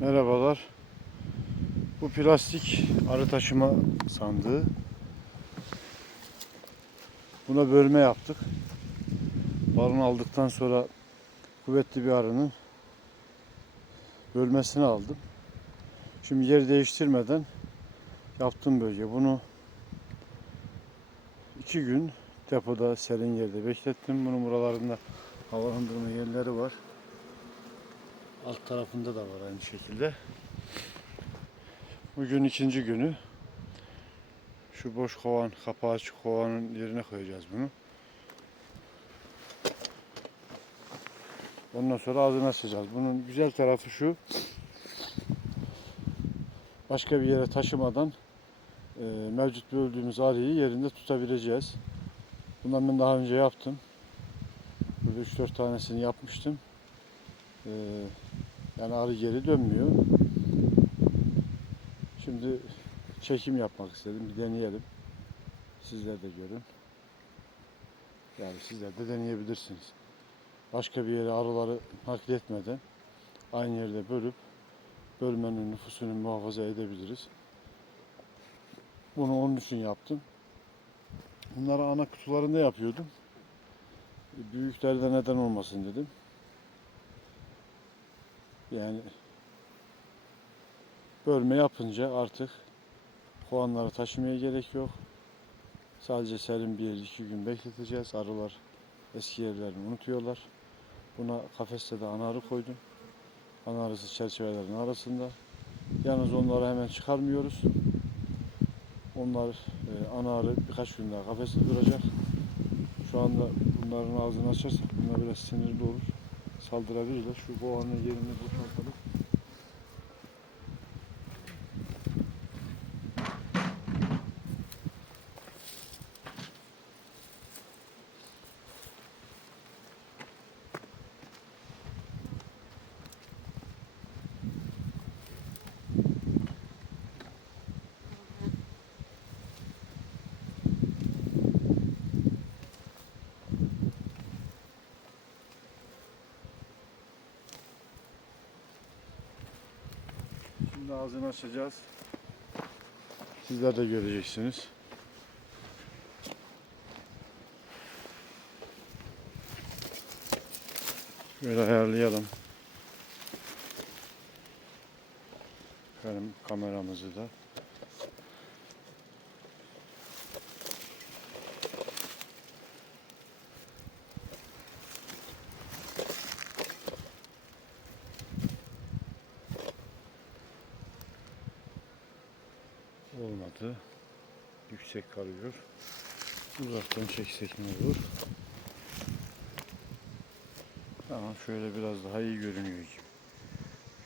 Merhabalar. Bu plastik arı taşıma sandığı. Buna bölme yaptık. Balon aldıktan sonra kuvvetli bir arının bölmesini aldım. Şimdi yer değiştirmeden yaptım böyle. Bunu iki gün depoda serin yerde beklettim. Bunun buralarında havalandırma yerleri var. Alt tarafında da var aynı şekilde. Bugün ikinci günü. Şu boş kovan, kapağı açık kovanın yerine koyacağız bunu. Ondan sonra ağzını açacağız. Bunun güzel tarafı şu. Başka bir yere taşımadan e, mevcut böldüğümüz arıyı yerinde tutabileceğiz. Bundan ben daha önce yaptım. Burada 3-4 tanesini yapmıştım. E, yani arı geri dönmüyor. Şimdi çekim yapmak istedim. Bir deneyelim. Sizler de görün. Yani sizler de deneyebilirsiniz. Başka bir yere arıları nakletmeden aynı yerde bölüp bölmenin nüfusunu muhafaza edebiliriz. Bunu onun için yaptım. Bunları ana kutularında yapıyordum. Büyüklerde neden olmasın dedim. Yani bölme yapınca artık kovanları taşımaya gerek yok. Sadece serin bir iki gün bekleteceğiz. Arılar eski yerlerini unutuyorlar. Buna kafeste de ana arı koydum. Ana arısı çerçevelerin arasında. Yalnız onları hemen çıkarmıyoruz. Onlar e, ana arı birkaç gün daha kafeste duracak. Şu anda bunların ağzını açarsak bunlar biraz sinirli olur. Saldırabilirler. Şu kovanın yerini boşaltalım. Şimdi ağzını açacağız. Sizler de göreceksiniz. Böyle ayarlayalım. Benim kameramızı da. Olmadı. Yüksek kalıyor. Uzaktan çeksek ne olur? Tamam şöyle biraz daha iyi görünüyor gibi.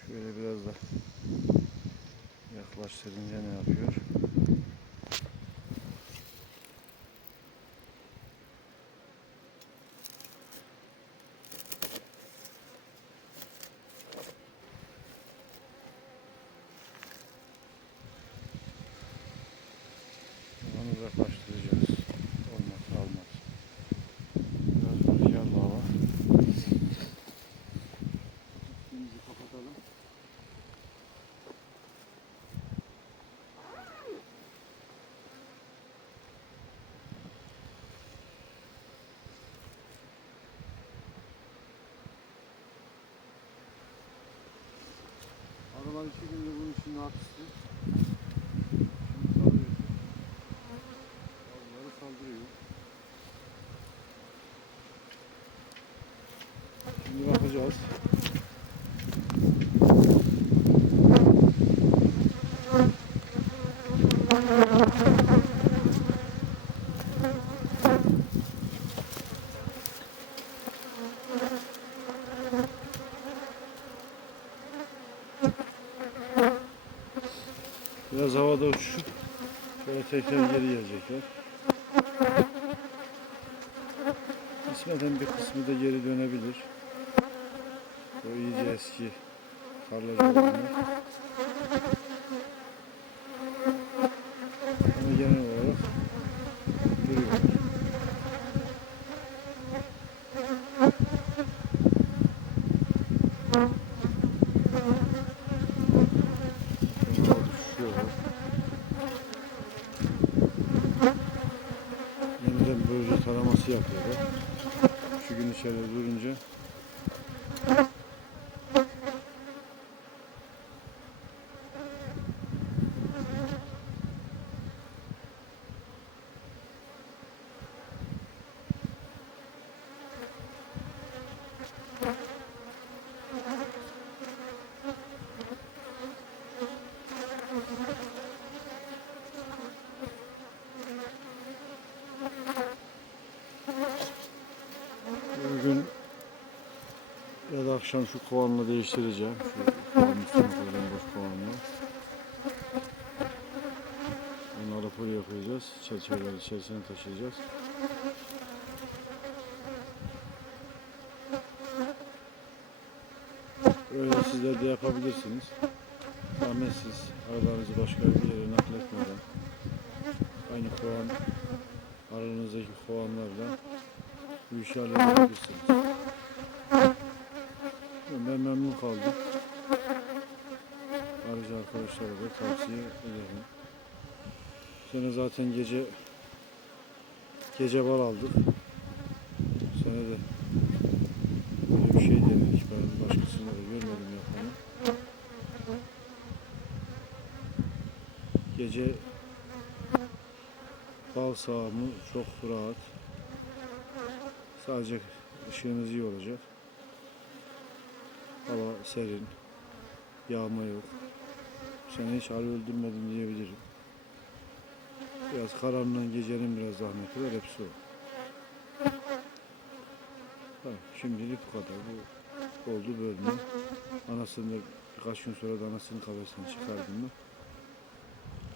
Şöyle biraz da yaklaştırınca ne yapıyor? Aralar iki gündür bunun için hapiste. Şimdi saldırıyor. Arıları saldırıyor. Şimdi bakacağız. Biraz havada uçuşup şöyle tekrar geri gelecekler. Kısmeten bir kısmı da geri dönebilir. O iyice eski karlar olanlar. Ama genel olarak duruyor. Yapıyorlar. Şu gün içeride durunca bugün ya da akşam şu kovanla değiştireceğim. Şu kovanın üstüne koyacağım boş kovanla. Onları buraya koyacağız. Çerçeveleri içerisine taşıyacağız. Öyle sizler de yapabilirsiniz. Zahmetsiz arabanızı başka bir yere nakletmeden aynı kovan aranızdaki kovanlarla bu işi halledebilirsiniz. Ben memnun kaldım. Ayrıca arkadaşlara da tavsiye ederim. Sene zaten gece gece bal aldık. Sene de böyle bir şey denedik. Ben başkasında da görmedim yapanı. Gece bal sağımı çok rahat. Sadece ışığınız iyi olacak. Hava serin. Yağma yok. Bu sene hiç arı öldürmedim diyebilirim. Biraz karanlığın gecenin biraz zahmeti var hepsi o. Ha, şimdilik bu kadar. Bu oldu bölme. Anasını birkaç gün sonra da anasının kafesini çıkardım mı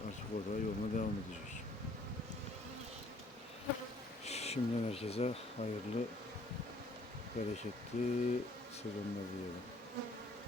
artık o da yoluna devam edecek. Şimdiden herkese hayırlı, bereketli sezonlar dilerim.